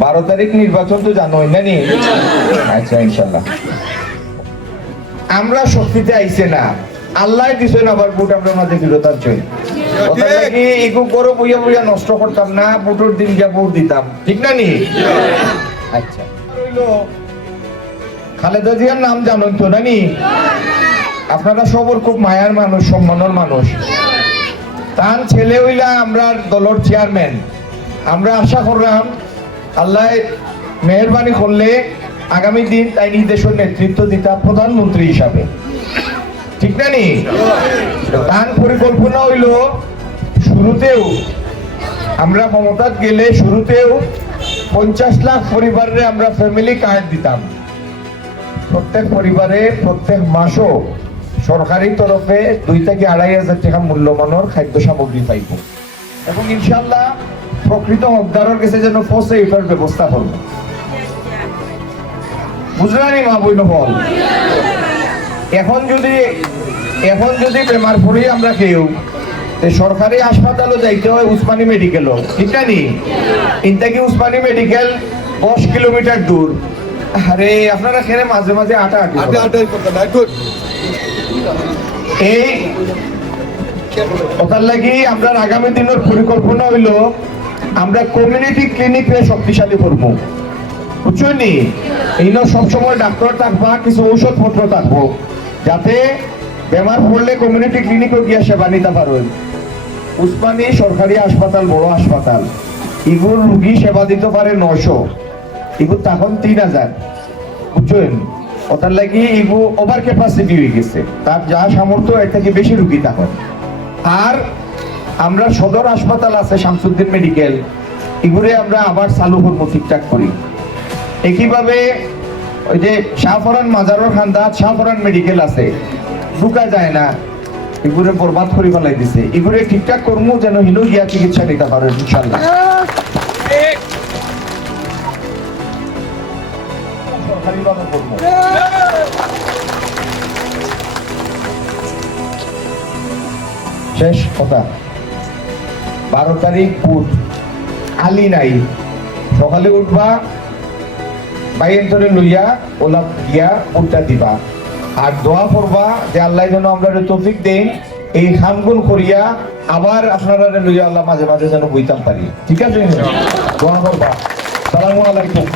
12 তারিখ নির্বাচন তো জানোই না নি? আচ্ছা ইনশাল্লাহ আমরা শক্তিতে আইছে না, আল্লাহ দিছেন আবার ভোট আমরা মাঝে ফিরতার চাই। কথা লাগি ইগু করো বুইয়া বুইয়া নষ্ট করতাম না, ভোটের দিন যা ভোট দিতাম, ঠিক না নি? আচ্ছা রইলো খালেদা জিয়ার নাম জানেন তো না নি? আপনারা সবর খুব মায়ার মানুষ, সম্মানের মানুষ। তার ছেলে হইলা আমরা দলের চেয়ারম্যান। আমরা আশা করলাম আল্লাহ মেহরবানি করলে আগামী দিন তাই নির্দেশের নেতৃত্ব দিতাম প্রধানমন্ত্রী হিসাবে, ঠিক না নি? তার পরিকল্পনা হইল শুরুতেও আমরা ক্ষমতাত গেলে শুরুতেও 50 লাখ পরিবারে আমরা ফ্যামিলি কার্ড দিতাম। প্রত্যেক পরিবারে প্রত্যেক মাসও সরকারি তরফে 2 থেকে 2,500 টাকা মূল্যমানের খাদ্য সামগ্রী পাইব এবং ইনশাল্লাহ প্রকৃত হকদারের কাছে যেন পৌঁছে এটার ব্যবস্থা করব। বুঝলেন মা বই নহল? এখন যদি বেমার পড়ি আমরা কেউ সরকারি হাসপাতালও যাইতে হয় উসমানী মেডিকেলও, ঠিক না নি? ইনটাকি উসমানী মেডিকেল 10 কিলোমিটার দূর। আরে আপনারা এখানে মাঝে মাঝে আটা এই ওটার লাগি আমরা আগামী দিনের পরিকল্পনা হইল আমরা কমিউনিটি ক্লিনিকে শক্তিশালী করবো, বুঝছেন নি? এইন সবসময় ডাক্তার থাকবা, কিছু ঔষধপত্র থাকবো, যাতে বেমার পড়লে কমিউনিটি ক্লিনিকে গিয়া সেবা নিতে পারেন। উসমানী সরকারি হাসপাতাল, বড় হাসপাতাল, এগুলো রুগী সেবা দিতে পারে 900, এগুলো তখন 3000, বুঝছেন? ওটার লাগি এগুলো ওভার ক্যাপাসিটি হয়ে গেছে, তার যা সামর্থ্য এর থেকে বেশি রুগী তখন। আর আমরা সদর হাসপাতাল আছে শামসুদ্দিন মেডিকেল, এগুলো আমরা আবার চালু করবো ঠিকঠাক করি। একইভাবে ওই যে শাহফরান মাজারর খান্দাত শাহফরান মেডিকেল আছে, ঢুকা যায় না, এগুলো বরবাদ করে ফেলাই দিছে। এগুলো ঠিকঠাক করবো যেন হিলো গিয়া চিকিৎসা নিতে পারে ইনশাল্লাহ। শেষ কথা, 12 তারিখ ভোট, আলি নাই, সকালে উঠবা, বাইরের ধরে লইয়া ওলা গিয়া ভোটটা দিবা, আর দোয়া করবা যে আল্লাহ যেন আমরা তৌফিক দেন এই খানগুন করিয়া আবার আপনারা লইয়া আল্লাহ মাঝে মাঝে যেন বইতাম পারি, ঠিক আছে? দোয়া করবা। আসসালামু আলাইকুম।